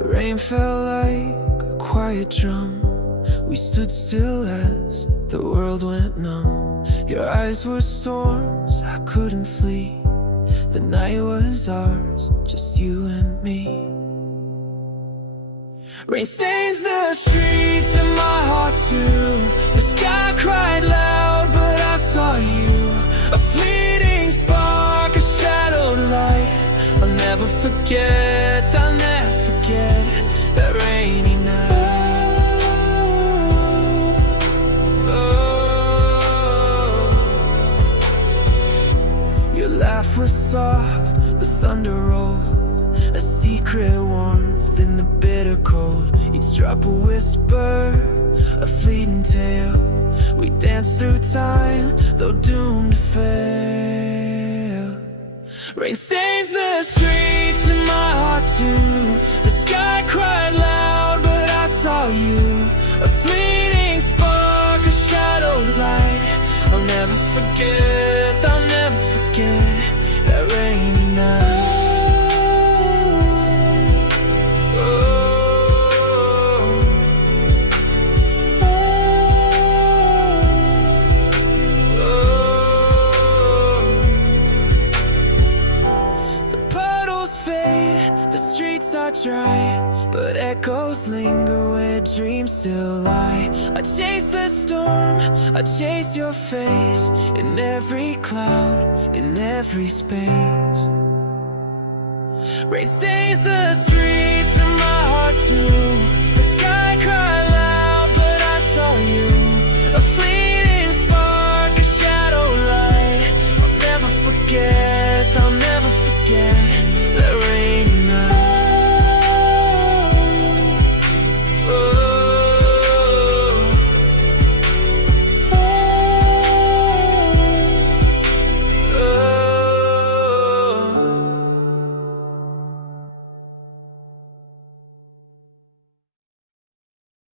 The rain fell like a quiet drum. We stood still as the world went numb. Your eyes were storms, I couldn't flee. The night was ours, just you and me. Rain stains the streets and my heart too. The sky cried loud, but I saw you. A fleeting spark, a shadowed light. I'll never forget, I'll never forget that rainy night. Your laugh was soft, the thunder rolled. A secret warmth in the bitter cold. Each drop a whisper, a fleeting tale. We danced through time, though doomed to fail. Rain stains the streets and my heart too. The sky cried loud, but I saw you. A fleeting spark, a shadowed light. I'll never forget, I'll never forget that rainy night. The streets are dry, but echoes linger where dreams still lie. I chase the storm, I chase your face, in every cloud, in every space. Rain stains the streets.